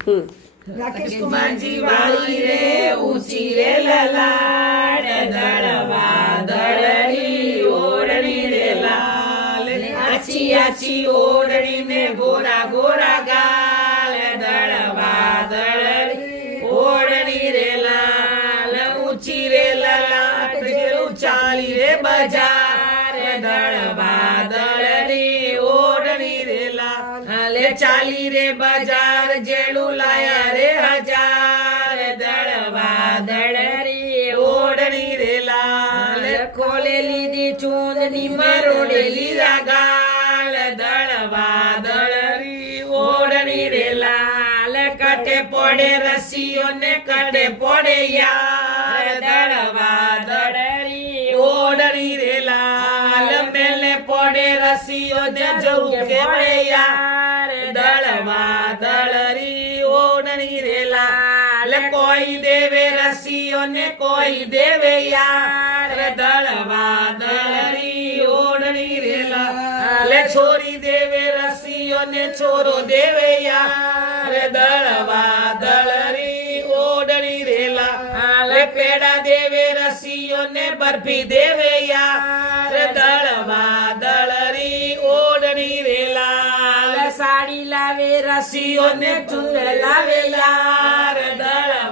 રાકેશ કુમાર માજી વાળી રે ઊંચી રે લલાડ દળવા દળની ઓઢણી રે લાલ આછી આછી ઓઢણી ને ગોરા ગોરા ગાલ દળવા દળની ઓઢણી રે લાલ ઊંચી રે લલાટ જેવું ચાલી રે બજાર દળવા દળની ઓઢણી રે લાલ ચાલી રે બજાર જેડું લાયા રે હજાર દળવા દળરી ઓઢણી રે લાલ ખોલેલી દી ચૂંદની મરોડેલી રાગાલ દળવા દળરી ઓઢણી રે લાલ કટે પડે રસીઓને કટે પડે યાર દળવા દળરી ઓઢણી રે લાલ મેલે પડે રસીઓને જરૂર કે યાર દળવા દળરી ઓઢણી રે લાલ કોઈ દેવે રસીઓને કોઈ દેવે યાર દળવા દળરી ઓઢણી રે લાલ છોરી દેવે રસીઓને છોરો દેવે યાર દળવા દળરી ઓઢણી રે લાલ પેડા દેવે રસીઓને બરફી દેવે યાર દળવા દળરી ઓઢણી રે લાલ સાડી લાવે રસીઓને ચૂંદડ લાવે યાર દળવા